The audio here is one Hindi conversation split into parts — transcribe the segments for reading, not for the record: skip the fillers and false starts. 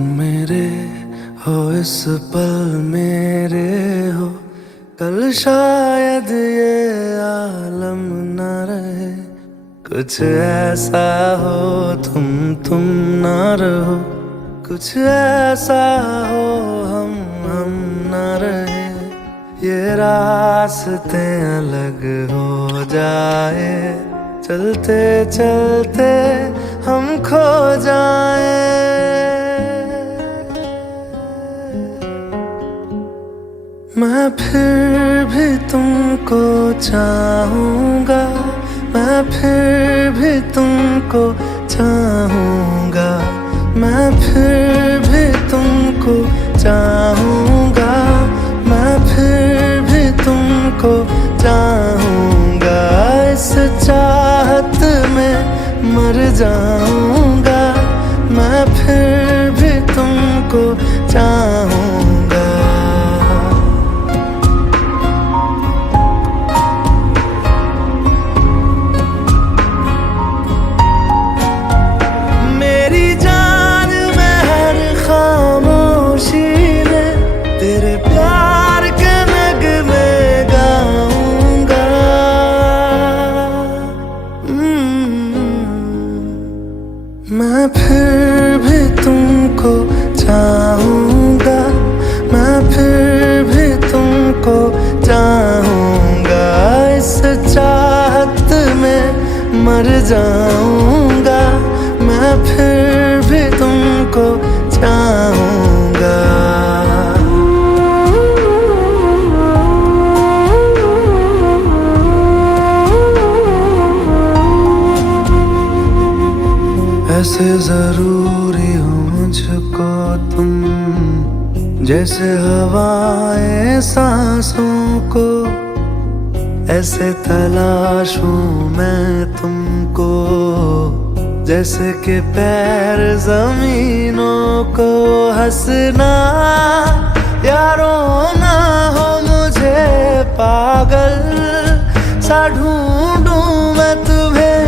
तुम मेरे हो इस पल मेरे हो, कल शायद ये आलम न रहे। कुछ ऐसा हो तुम ना रहो, कुछ ऐसा हो हम ना रहे। ये रास्ते अलग हो जाए, चलते चलते हम खो जाए। मैं फिर भी तुमको चाहूँगा, मैं फिर भी तुमको चाहूँगा, मैं फिर भी तुमको चाहूँगा, मैं फिर भी तुमको चाहूँगा। इस चाहत में मर जाऊँगा, मैं फिर भी तुमको चाहूँगा। मैं फिर भी तुमको चाहूँगा, मैं फिर भी तुमको चाहूँगा। इस चाहत में मर जाऊँगा, मैं फिर भी तुमको चाहूँगा। ऐसे जरूरी हो मुझको तुम, जैसे हवाएं सांसों को। ऐसे तलाशूं मैं तुमको, जैसे कि पैर जमीनों को। हंसना या रोना हो मुझे पागल सा ढूंढूं मैं तुम्हें।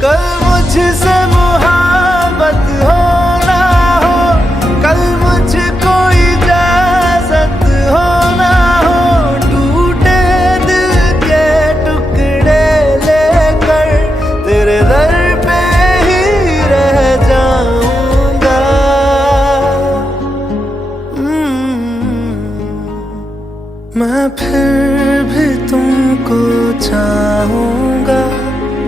कल मुझसे मैं फिर भी तुमको चाहूँगा,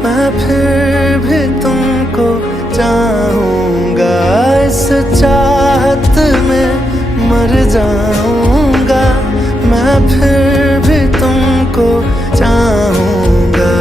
मैं फिर भी तुमको चाहूँगा। इस चाहत में मर जाऊँगा, मैं फिर भी तुमको चाहूँगा।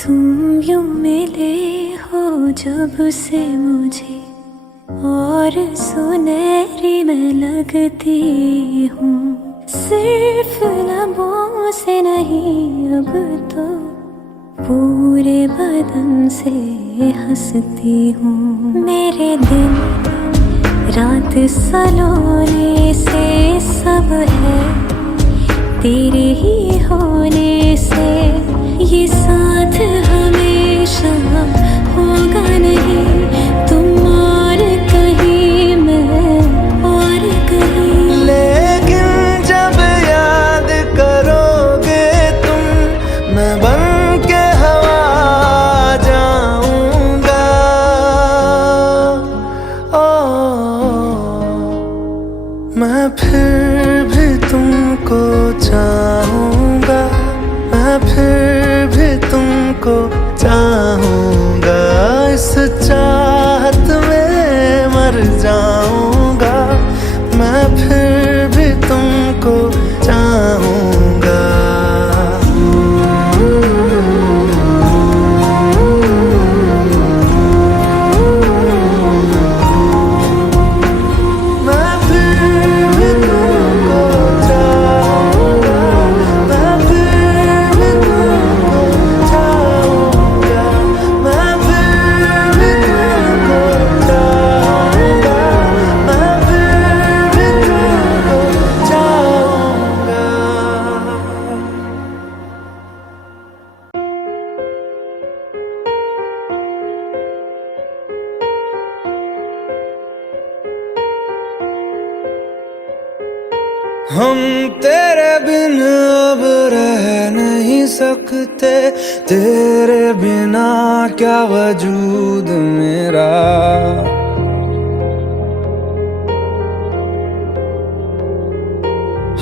तुम यूं मिले हो जब से मुझे, और सुनहरी मैं लगती हूँ। सिर्फ लबों से नहीं अब तो पूरे बदन से हंसती हूँ। मेरे दिन रात सलोने से सब है तेरे ही होने से। ये साथ हमेशा होगा नहीं, तुम और कहीं मैं और कहीं। लेकिन जब याद करोगे तुम, मैं बन के हवा जाऊंगा। मैं फिर भी तुमको चाहूँगा, मैं फिर भी तुमको हम तेरे बिन अब रह नहीं सकते, तेरे बिना क्या वजूद मेरा।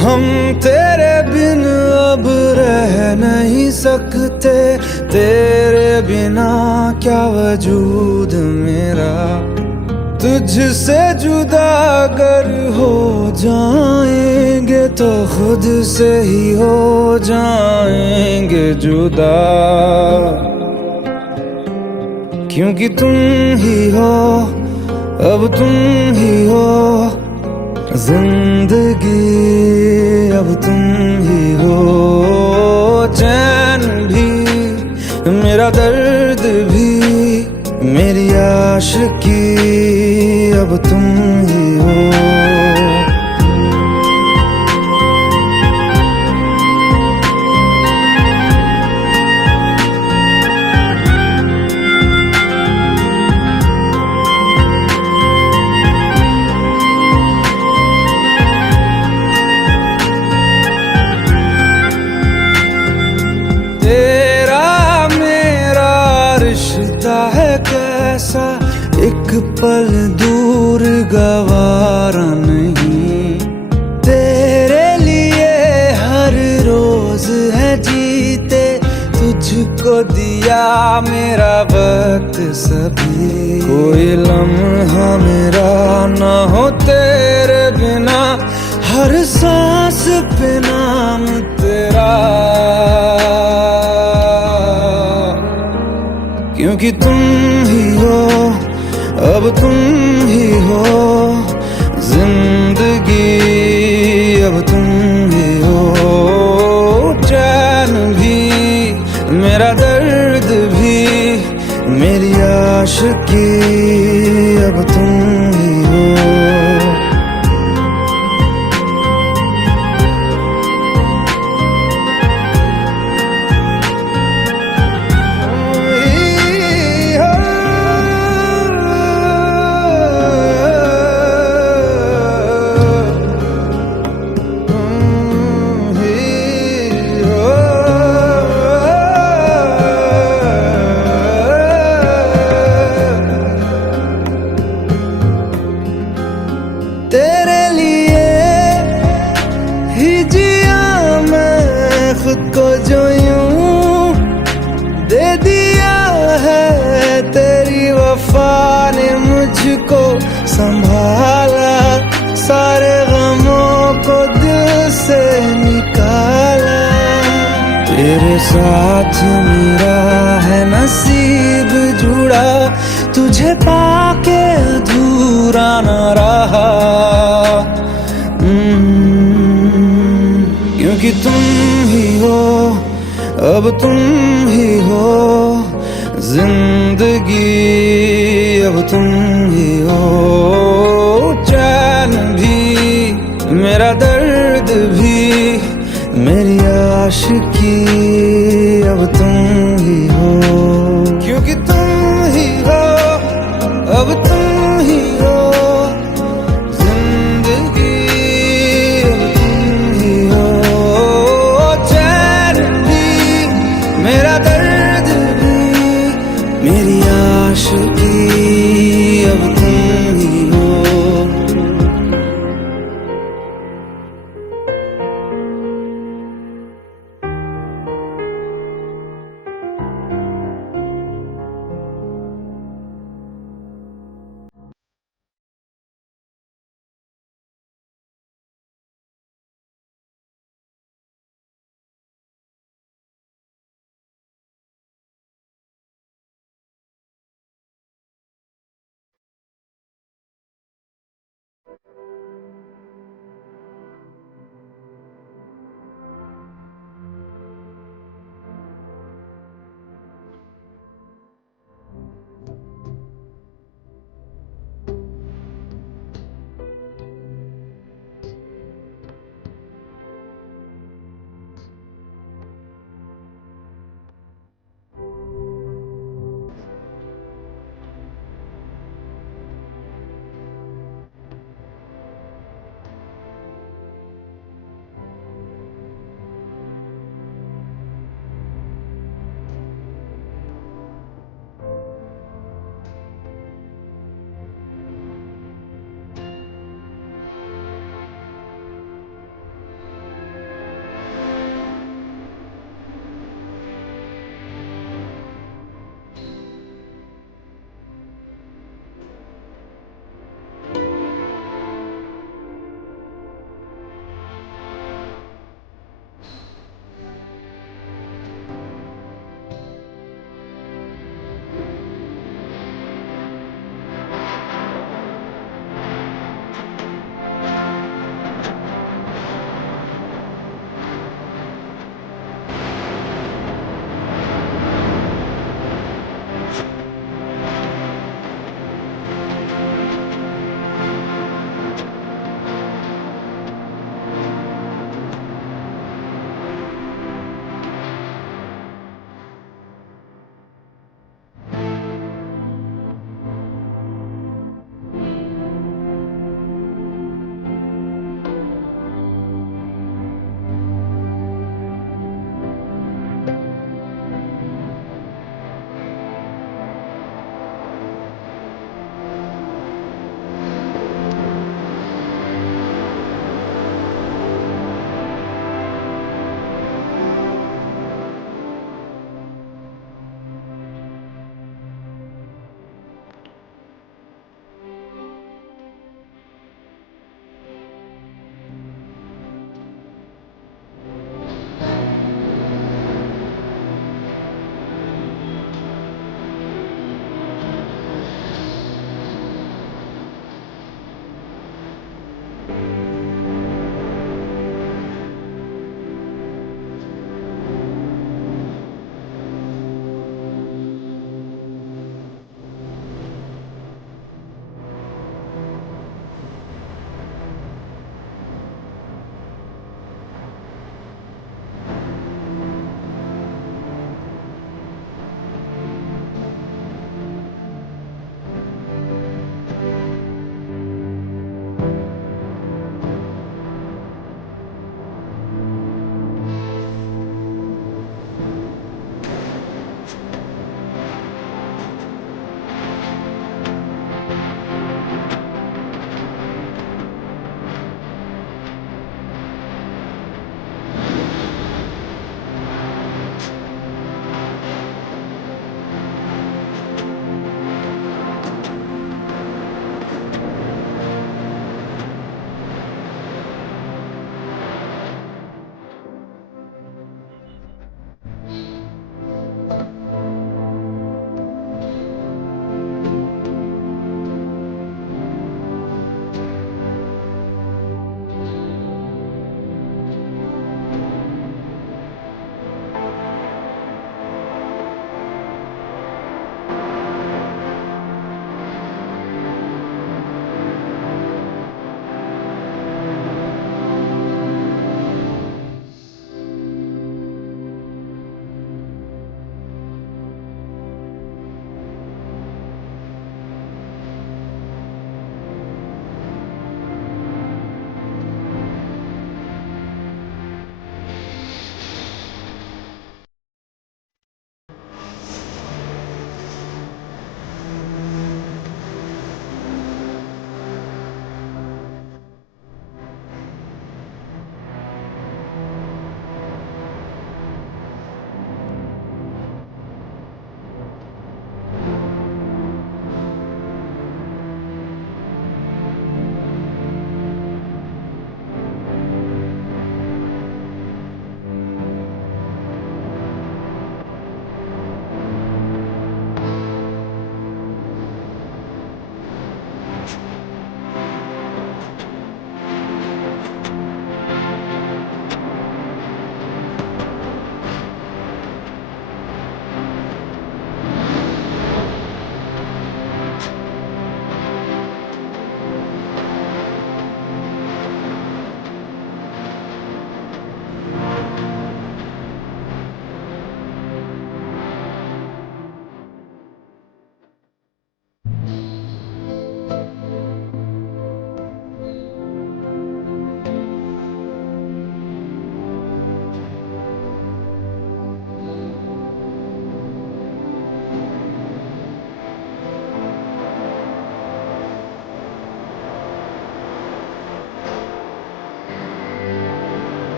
हम तेरे बिन अब रह नहीं सकते, तेरे बिना क्या वजूद मेरा। तुझसे जुदा अगर हो जाएंगे तो खुद से ही हो जाएंगे जुदा, क्योंकि तुम ही हो, अब तुम ही हो जिंदगी, अब तुम ही हो। चैन भी, मेरा दर्द भी, मेरी आशिकी, अब तुम ही हो। तेरा मेरा रिश्ता है कैसा, एक पल दूर गवारा नहीं। तेरे लिए हर रोज है जीते, तुझको दिया मेरा वक्त सभी। कोई लम्हा मेरा ना हो तेरे बिना, हर सांस पे नाम तेरा, क्योंकि तुम ही हो, अब तुम ही हो जिंदगी, अब तुम ही हो। चैन भी, मेरा दर्द भी, मेरी आशिकी, अब तुम ही हो। तेरे लिए ही जिया मैं खुद को, जो यूं दे दिया है तेरी वफा ने मुझको संभाला। सारे गमों को दिल से निकाला, तेरे साथ मेरा है नसीब जुड़ा, तुझे पाके अधूरा न रहा। क्योंकि तुम ही हो, अब तुम ही हो जिंदगी, अब तुम ही हो। चैन भी, मेरा दर्द भी, मेरी आशिकी, अब तुम ही हो। क्योंकि तुम ही हो, अब तुम ही हो जिंदगी, अब तुम ही हो। चैन भी, मेरा दर्द भी, मेरी आशिकी, अब तुम ही हो।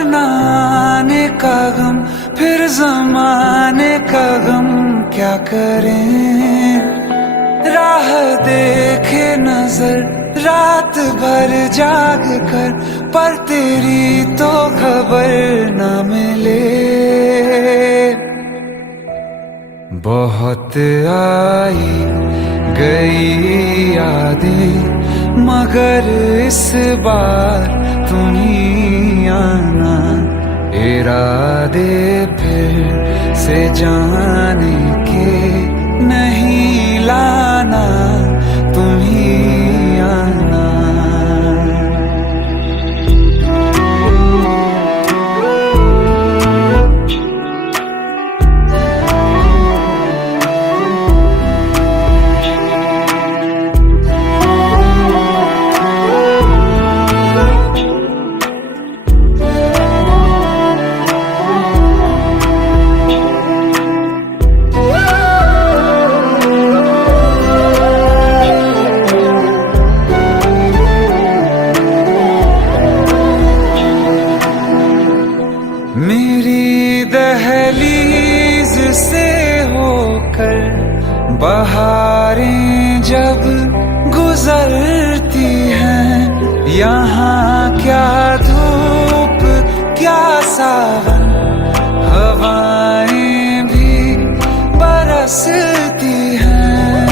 वरना आने का गम, फिर जमाने का गम क्या करें। राह देखे नजर रात भर जाग कर, पर तेरी तो खबर न मिले। बहुत आई गई यादें, मगर इस बार तुम ही आना। इरादे फिर से जाने के नहीं लाना, तुम ही आना। मेरी दहलीज से होकर बहारें जब गुजरती हैं, यहाँ क्या धूप क्या सावन, हवाएं भी बरसती हैं।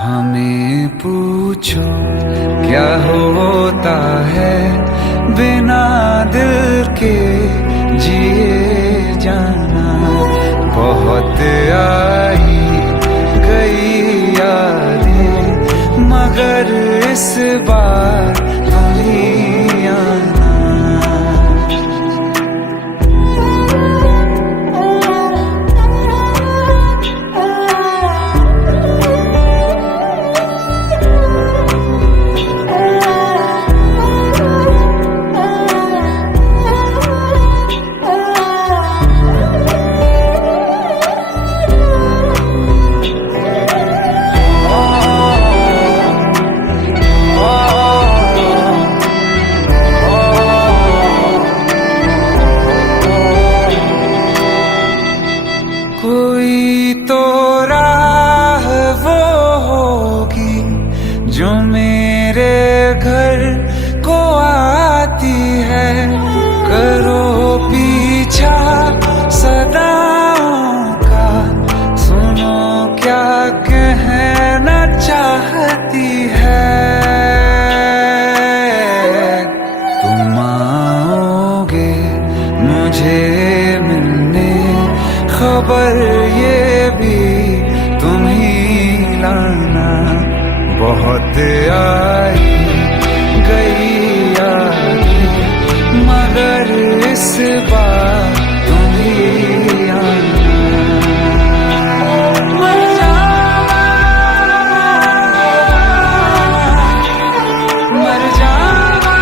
हमें पूछो क्या होता है बिना दिल के जिए जाना। बहुत आई गई यादें, मगर इस बार तुम ही आना। कोई तो राह वो होगी जो मेरे घर को आती है। करो पीछा सदाओं का, सुनो क्या कहना चाहती है। तुम आओगे मुझे मिलने, खबर ये भी तुम ही लाना। बहुत आई गई यादें, मगर इस बार तुम ही आना। मर जावा, मर जावा।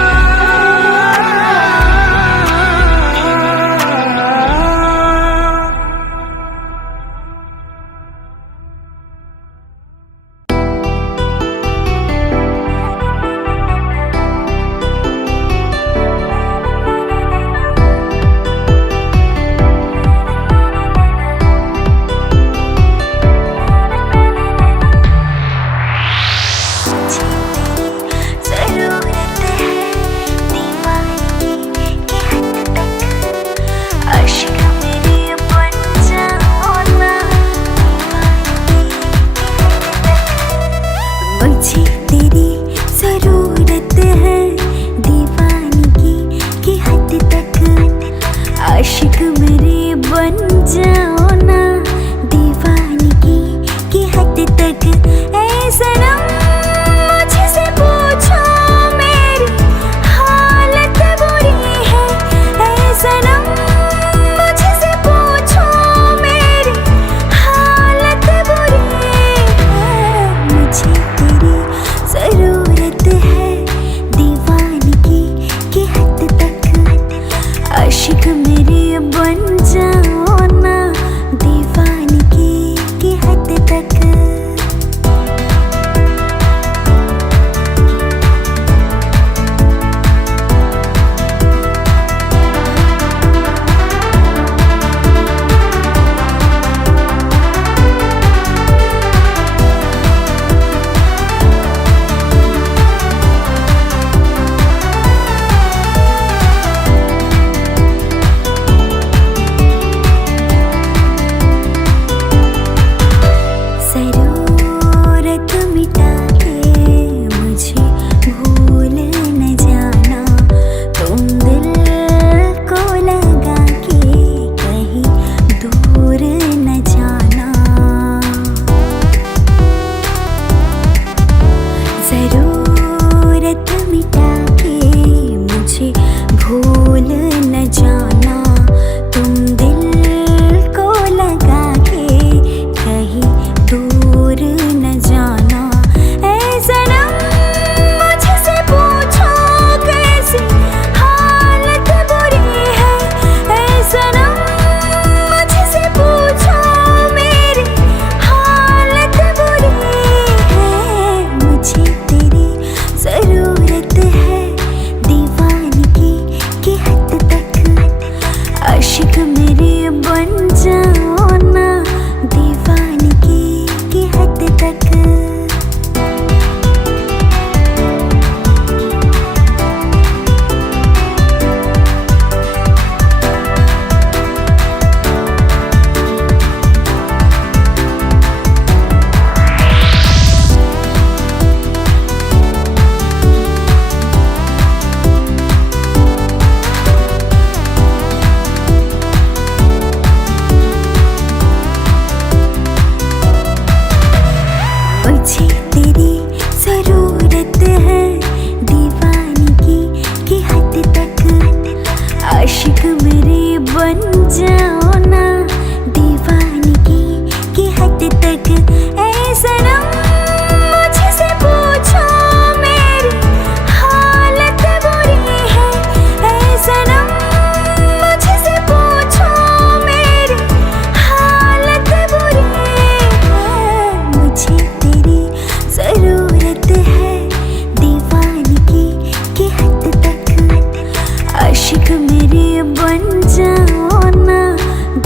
एक मेरी बन जाओ ना,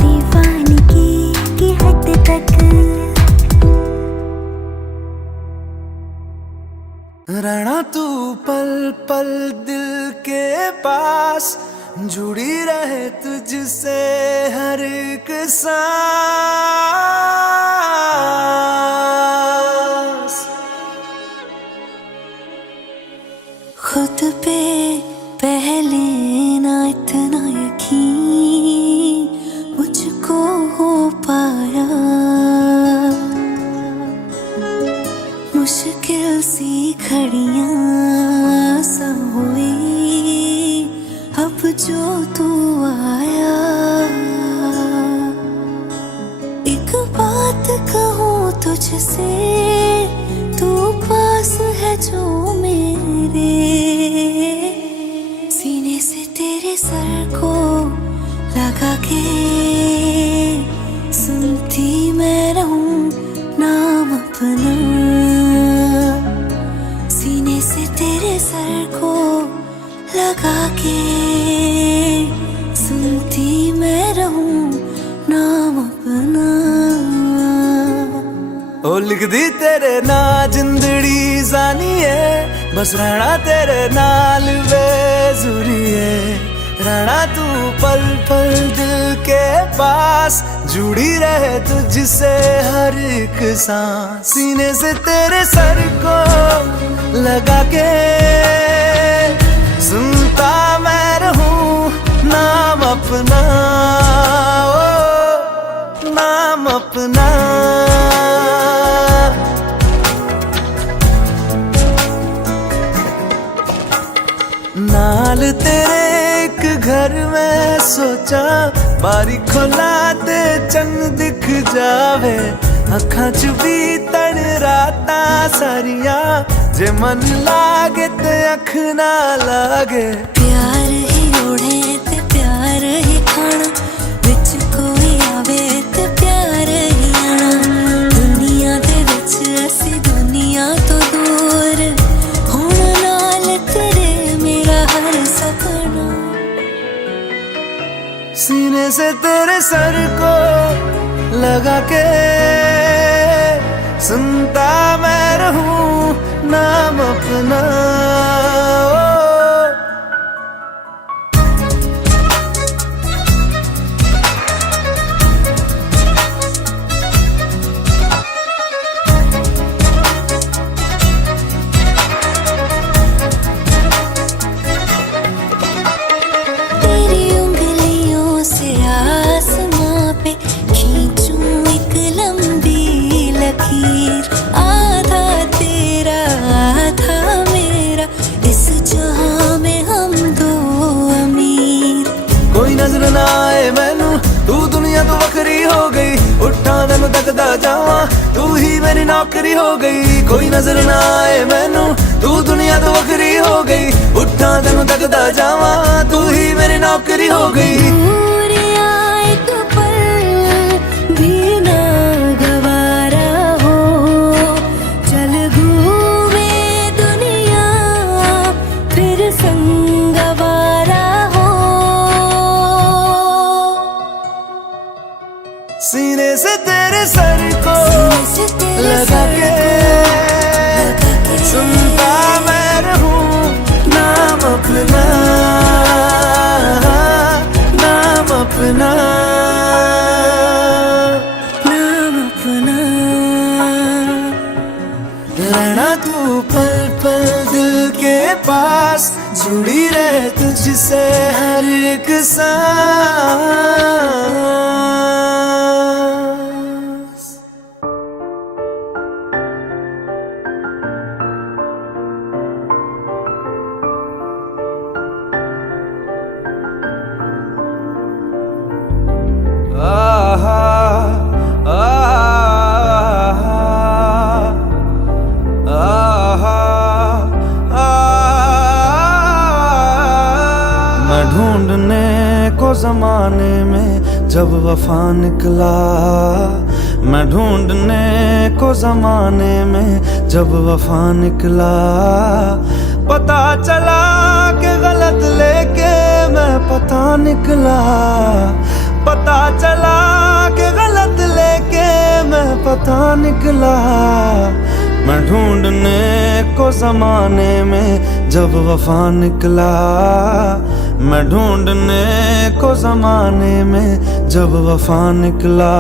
दीवानगी की हद तक। रहना तू पल पल दिल के पास, जुड़ी रहे तुझसे हर एक सांस। खुद पे पहले ना इतना यकीन मुझको हो पाया, मुश्किल सी घड़ियां सा हुई अब जो तू आया। एक बात कहूँ तुझसे, तू पास है जो मेरे, सीने से तेरे सर को लगा के सुनती मैं रहूं नाम अपना। सीने से तेरे सर को लगा के सुनती मैं रहूं नाम अपना। ओ लिख दी तेरे ना जिंदड़ी जानी है, बस रहना तेरे नाल बेजुरी है। रहना तू पल पल दिल के पास, जुड़ी रहे तुझसे हर एक सांस। सीने से तेरे सर को लगा के सुनता मैं रहूं नाम अपना, ओ नाम अपना। नाल तेरे एक घर में सोचा, बारी खोला ते चंग दिख जावे। अखां च भी तन राता सारिया, जे मन लागे ते अख ना लागे। प्यार ही ओढ़े ते प्यार ही खाना, विच कोई आवे ते प्यार ही आना। दुनिया दे विच असी दुनिया तो दूर, होण नाल तेरे मेरा हर सपना। सीने से तेरे सर को लगा के सुनता मैं रहूं नाम अपना, ओ। तेरी उंगलियों से आसमां पे खींचूं एक लंबी लकीर। आधा तेरा आधा मेरा, इस जहां में हम दो अमीर। कोई नजर ना आए मैनू, तू दुनिया तो वखरी हो गई। उठा तेनू तकदा जावां, तू ही मेरी नौकरी हो गई। कोई नजर ना आए मैनू, तू दुनिया तो वखरी हो गई। उठा तेनू तकदा जावां, तू ही मेरी नौकरी हो गई। दूर आए तो पल भी ना गवारा हो, चल घूमे दुनिया फिर संग आवारा हो। सीने से तेरे सर को लगा के सुनता मैं रहूं नाम अपना, नाम अपना, नाम अपना। रहना तू पल पल दिल के पास, जुड़ी रहे तुझसे हर एक सांस। आहा मैं ढूंढने को जमाने में जब वफा निकला, मैं ढूंढने को जमाने में जब वफा निकला। पता चला कि गलत लेके मैं पता निकला, पता चला कि गलत लेके मैं पता निकला। मैं ढूंढने को जमाने में जब वफा निकला, मैं ढूंढने को जमाने में जब वफा निकला।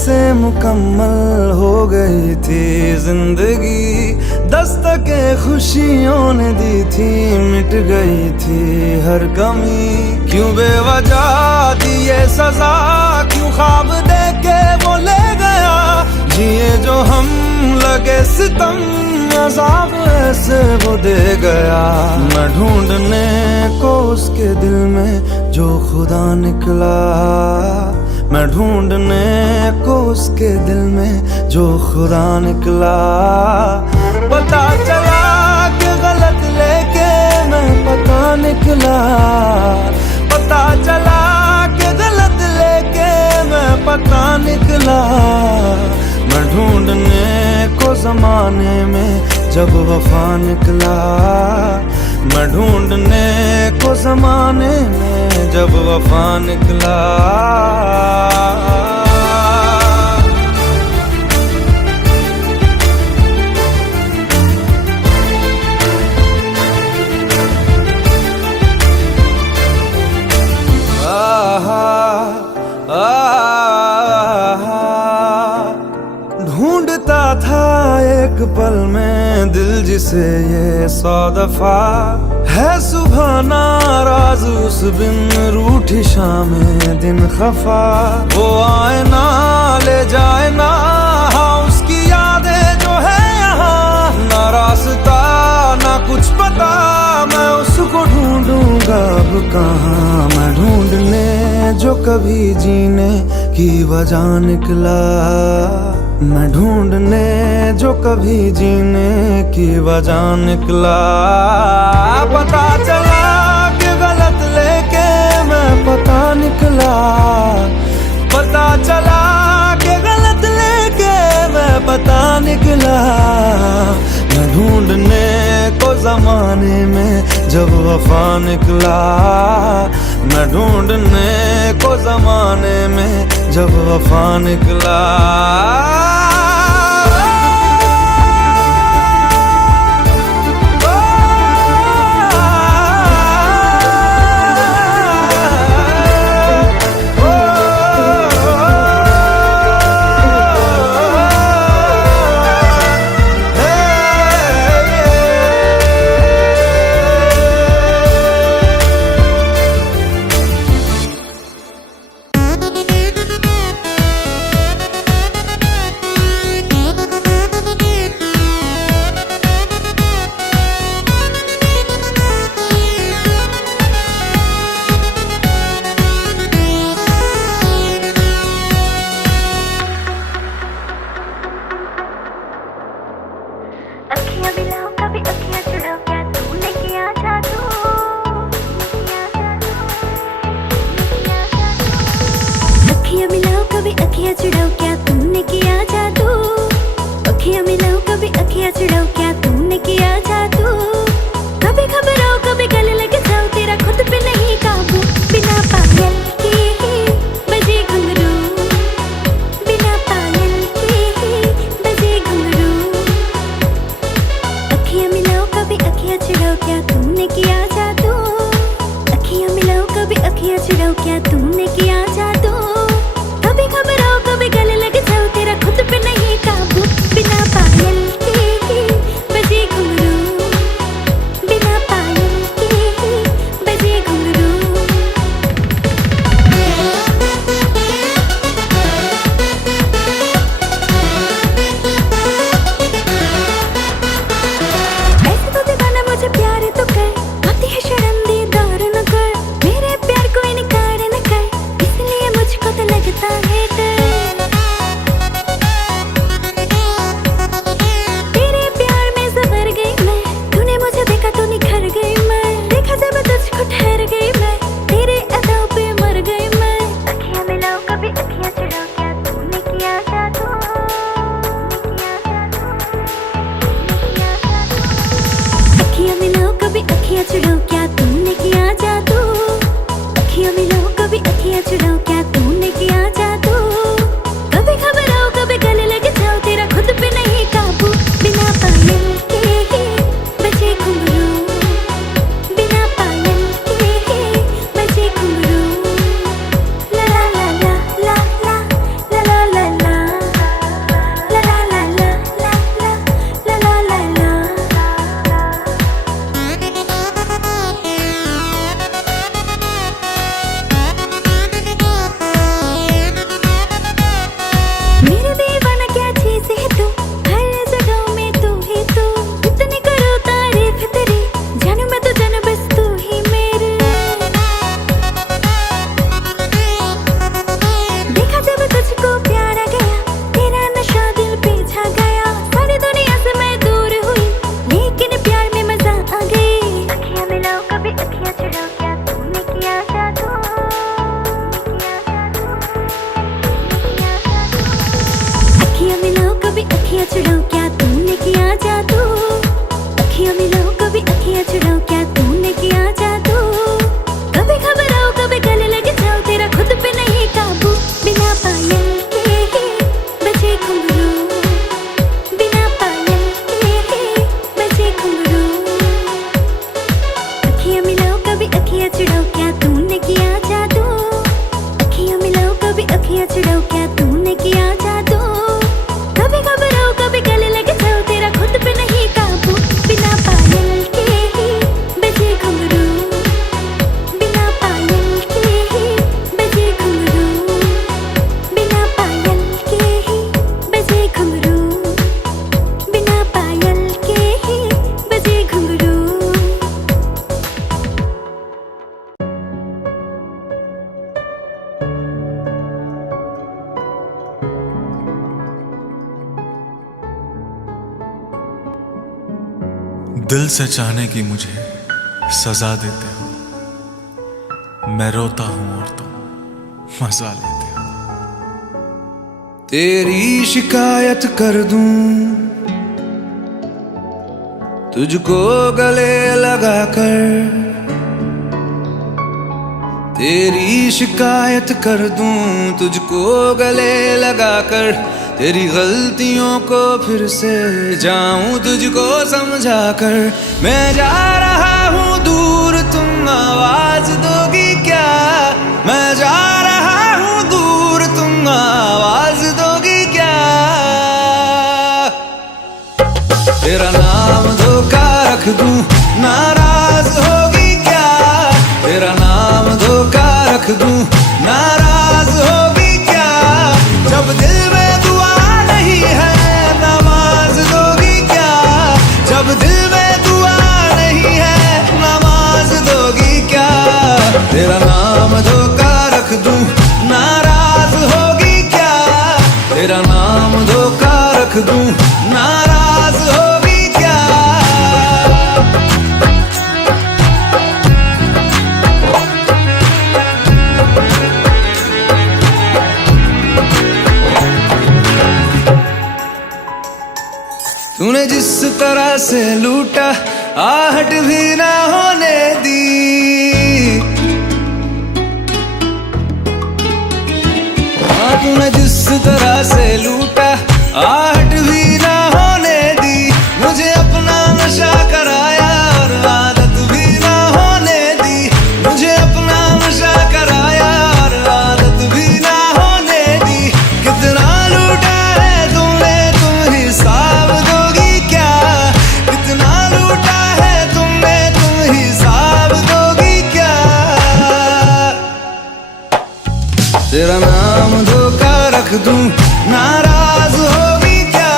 से मुकम्मल हो गई थी जिंदगी, दस्तके खुशियों ने दी थी, मिट गई थी हर कमी। क्यों बेवजह दी ये सजा, क्यों ख्वाब देके वो ले गया, जिए जो हम लगे सितम, अज़ाब ऐसे वो दे गया। मैं ढूंढने को उसके दिल में जो खुदा निकला, मैं ढूंढने को उसके दिल में जो खुदा निकला। पता चला कि गलत लेके मैं पता निकला, पता चला कि गलत लेके मैं पता निकला। मैं ढूंढने को जमाने में जब वफा निकला, मैं ढूंढने को जमाने में जब वफा निकला। ढूंढता था एक पल में दिल जिसे ये 100 दफा, है सुबह नाराज उस बिन रूठी शामें दिन खफा। वो आए ना ले जाए ना, हाँ उसकी यादें जो है यहाँ, ना रास्ता ना कुछ पता, मैं उसको ढूंढूंगा अब कहाँ। मैं ढूंढने जो कभी जीने की वजह निकला, मैं ढूंढने जो कभी जीने की वजह निकला। पता चला कि गलत लेके मैं पता निकला, पता चला कि गलत लेके मैं पता निकला। मैं ढूंढने को जमाने में जब वफा निकला, मैं ढूंढने को जमाने में जब वफा निकला। अखियां मिलाओ कभी अखियां चुराओ, क्या तूने किया जादू, अखियां मिलाओ कभी अखियां चुराओ, क्या तूने किया जादू। अखियां मिलाओ कभी अखियां चुराओ, क्या तूने किया जादू। कभी घबराओ कभी गले लग जाओ, तेरा खुद पे नहीं काबू। बिना पायल के बजे घुंघरू, बिना पायल के बजे घुंघरू। अखियां मिलाओ कभी अखियां चुराओ, क्या तूने किया जादू। अखियां मिलाओ कभी अखियां चुराओ, क्या तूने किया जादू। कभी घबराओ कभी गले लग जाओ, तेरा खुद पे नहीं काबू। बिना पायल के अखियां चुराऊं क्या तूने किया जादू, अखियां मिलाऊं कभी अखियां चुराऊं क्या तूने किया जादू, कभी घबराऊं कभी गले लग जाऊं तेरा खुद पे नहीं काबू, बिना पायल के ही बजे घुंघरू, बिना पायल के ही बजे घुंघरू, अखियां मिलाऊं कभी अखियां चुराऊं क्या तूने किया जादू, अखियां मिलाऊं कभी अखियां चुराऊं क्या तूने किया जादू, कभी घबराऊं कभी गले लग जाऊं तेरा खुद पे नहीं काबू, बिना पायल के ही बजे घुंघरू, बिना पायल के ही बजे घुंघरू, बिना पायल के ही बजे घुंघरू, बिना पायल के ही बजे घुंघरू। दिल से चाहने की मुझे सजा देते हो, मैं रोता हूं और तुम मजा लेते हो। तेरी शिकायत कर दूं तुझको गले लगाकर, तेरी शिकायत कर दूं तुझको गले लगाकर, तेरी गलतियों को फिर से जाऊं तुझको समझा कर, मैं जा रहा हूं दूर तुम आवाज दोगी क्या, मैं जा रहा हूं दूर तुम आवाज दोगी क्या, तेरा नाम धोखा रख दूं नाराज होगी क्या, तेरा नाम धोखा रख दूं नाराज होगी क्या, जब दिल में दुआ नहीं है नमाज दोगी क्या, जब दिल में दुआ नहीं है नमाज दोगी क्या, तेरा नाम धोखा रख दूं नाराज होगी क्या, तेरा नाम धोखा रख दूं नाराज होगी क्या। तूने जिस तरह से लूटा आहट भी ना होने दी, हाँ तूने जिस तरह से लूटा आहट भी ना होने दी, मुझे अपना नशा कराया और आदत भी ना होने दी, मुझे अपना नशा कराया और आदत भी ना होने दी, कितना लूटा है तुमने तुम हिसाब दोगी क्या, कितना लूटा है तुमने तुम हिसाब दोगी क्या, तेरा नाम धोखा रख दूं नाराज होगी क्या,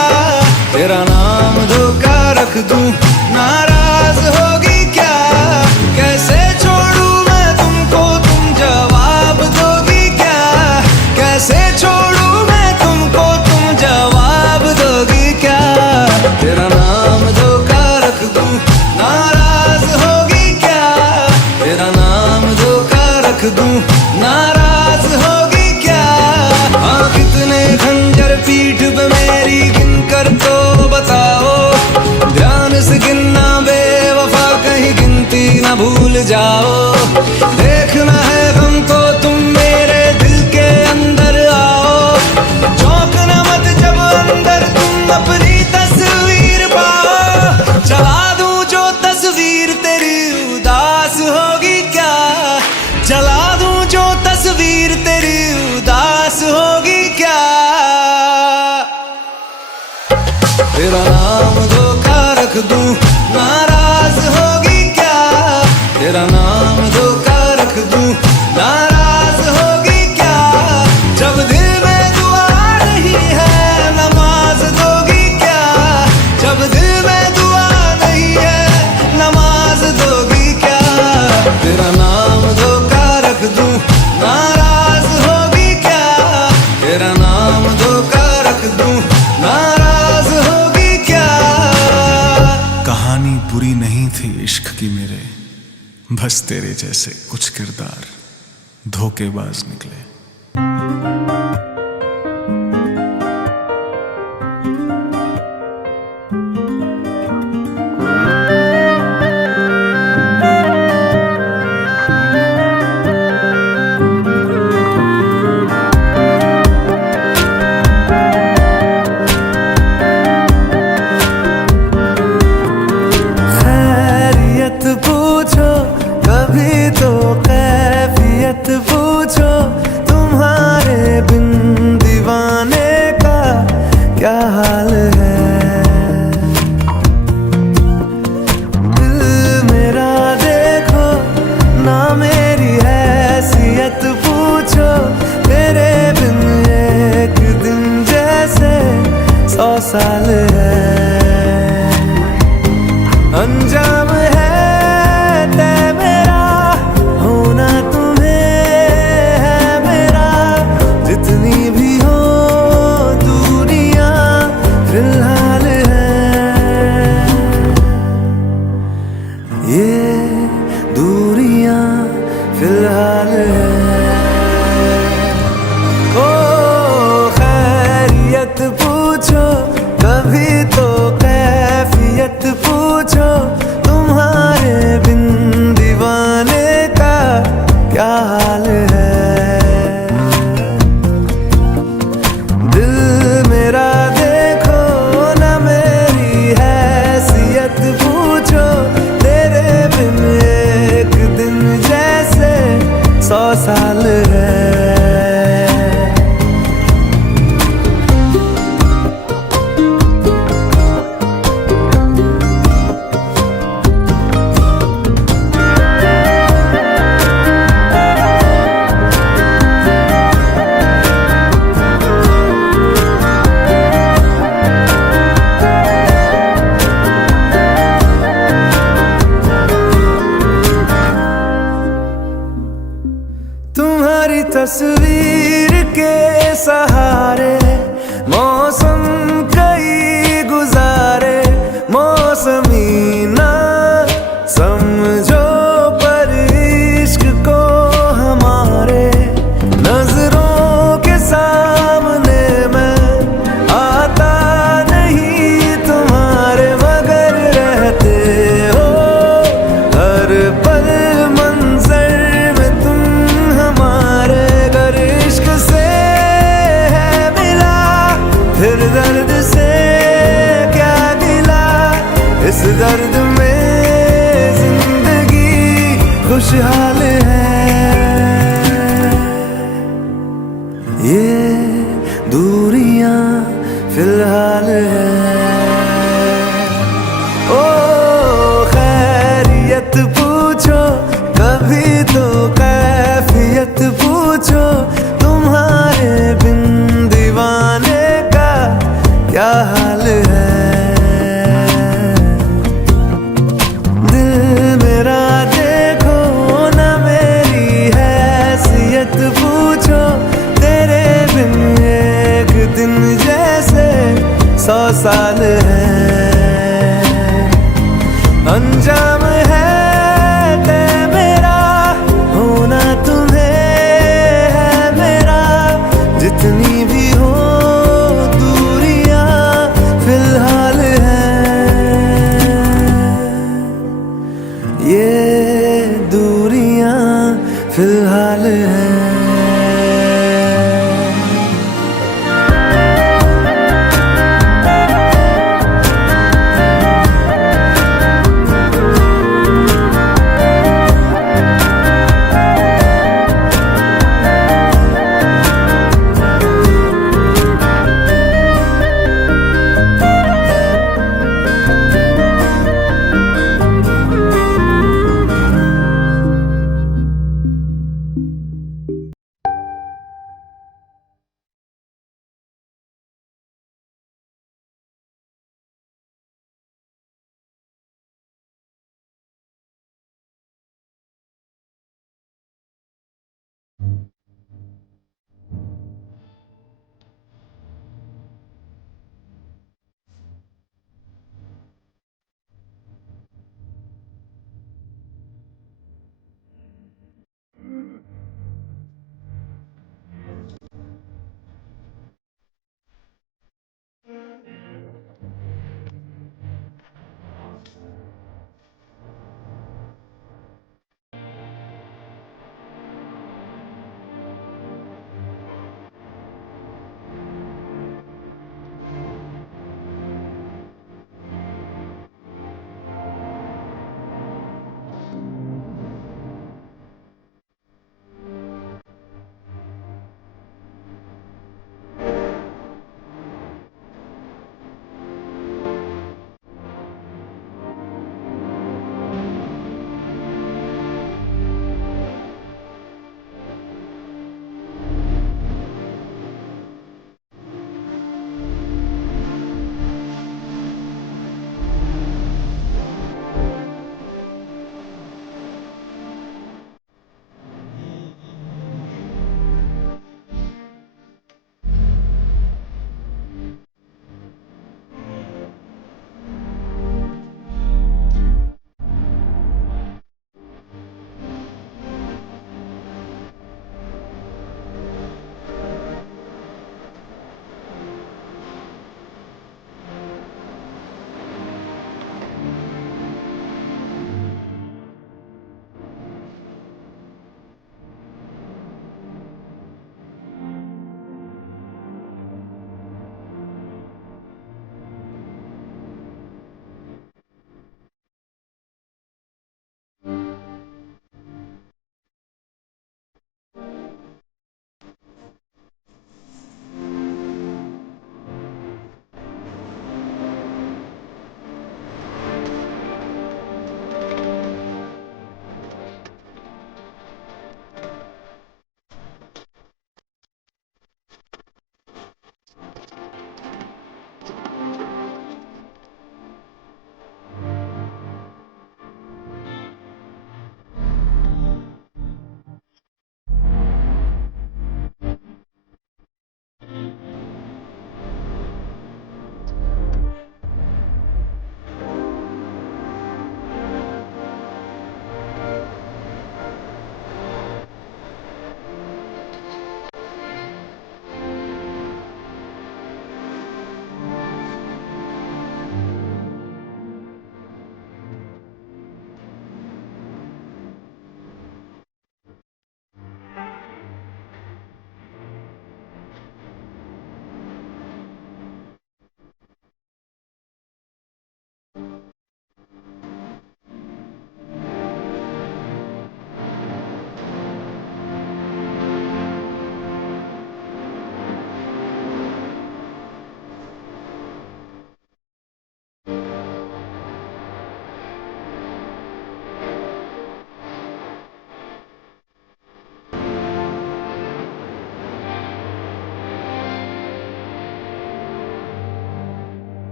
तेरा नाम धोखा रख दूं नाराज होगी क्या, कैसे छोड़ूं मैं तुमको तुम जवाब दोगी क्या, कैसे छोड़ूं मैं तुमको तुम जवाब दोगी क्या, तेरा नाम धोखा रख दूं नाराज होगी क्या, तेरा नाम धोखा रख दूं नाराज होगी क्या, हाँ कितने खंजर पीठ पे मेरी गिन कर तो बताओ, ध्यान से गिनना बेवफा कहीं गिनती ना भूल जाओ, देखना है हमको तुम मेरे दिल के अंदर आओ, चौंकना मत जब अंदर तुम अपनी तस्वीर पाओ, चला दूं जो तस्वीर तेरी उदास होगी क्या, चला दूं जो तस्वीर तेरी उदास होगी क्या, तेरा नाम धोखा रख दूं नाराज होगी क्या, तेरा नाम धोखा रख दूं नाराज होगी क्या, जब दिल में दुआ नहीं है नमाज दोगी क्या, जब दिल में दुआ नहीं है नमाज दोगी क्या, तेरा नाम धोखा रख दूं नाराज होगी क्या, तेरा नाम धोखा रख दूं नाराज होगी क्या। कहानी बुरी नहीं थी इश्क की मेरे, बस तेरे जैसे कुछ किरदार धोखेबाज निकले। साल है। अंजाम है तय मेरा, होना तुम्हें है मेरा। जितनी भी हो दूरियां फिलहाल है, ये दूरियां फिलहाल है। ओ खैरियत पूछो कभी तो कैफियत पूछो, तुम्हारे बिन दीवाने का क्या हाल है। दिल मेरा देखो ना मेरी हैसियत पूछो, तेरे बिन एक दिन जैसे 100 साल है। तुम्हारी तस्वीर के सहारे मौसम कई गुजारे, मौसमी ना समझो पर इश्क को हमारे। नजरों के सामने मैं आता नहीं तुम्हारे, मगर रहते हो हर पल मंजर में तुम हमारे। गर इश्क से है मिला फिर दर्द से क्या गिला, इस दर्द में जिंदगी खुशहाल है। ये दूरियां फिलहाल है। ओ खैरियत पूछो कभी तो कैफियत पूछो, तुम्हारे बिन दीवाने का क्या हाल है। दिल मेरा देखो ना मेरी हैसियत पूछो, तेरे बिन एक दिन जैसे 100 साल है। अंजाम है तय मेरा, होना तुम्हें है मेरा। जितनी भी हो दूरियां फिलहाल है, ये दूरियां फिलहाल है।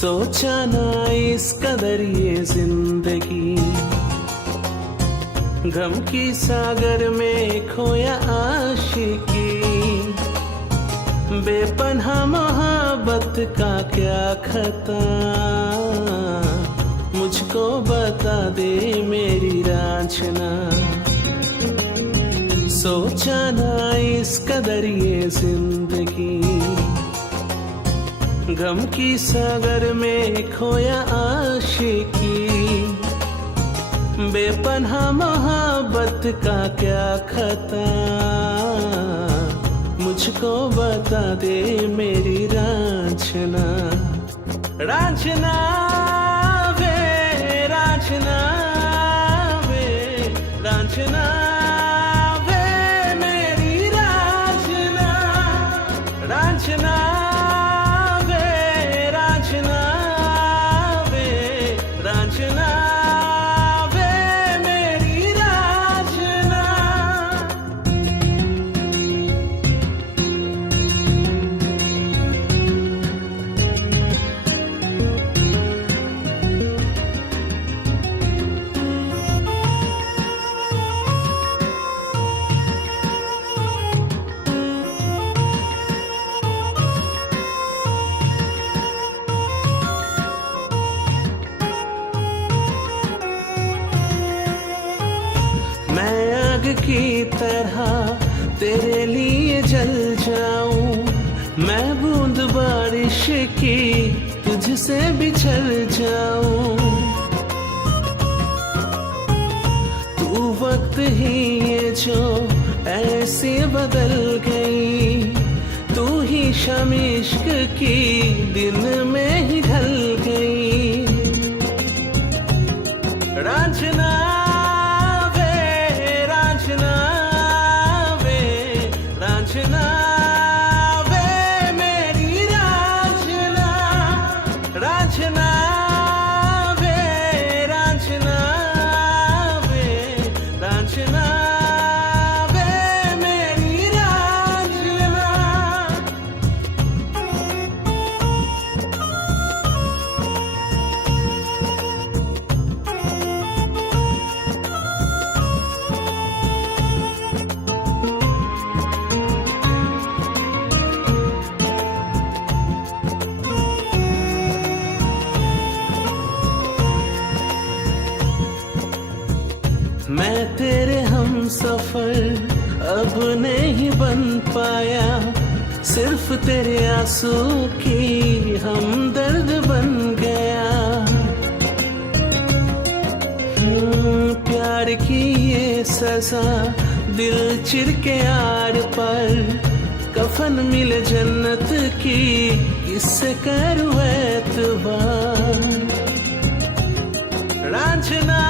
सोचा ना इस कदर ये जिंदगी गम की सागर में खोया आशिकी, बेपनाह मोहब्बत का क्या खता, मुझको बता दे मेरी रांझना। सोचा ना इस कदर ये जिंदगी गम की सागर में खोया आशिकी, बेपनाह मोहब्बत का क्या खता, मुझको बता दे मेरी रांझना। रांझना वे रांझना वे रांझना वे मेरी रांझना। रांझना वे रांझना वे रांझना वे मेरी रांझना। मैं आग की तरह तेरे लिए जल जाऊं, मैं बूंद बारिश की तुझसे बिछड़ जाऊं। तू वक्त ही ये जो ऐसे बदल गई, तू ही शाम इश्क की दिन में ही ढल गई। रांझना रांझना वे मेरी रांझना। रांझना वे रांझना वे रांझना वे मेरी रांझना। मैं तेरे हम सफर अब नहीं बन पाया, सिर्फ तेरे आंसू की हमदर्द बन गया। प्यार की ये सजा दिल चिर के आर पर, कफन मिले जन्नत की किससे करूं एतबार। रांझना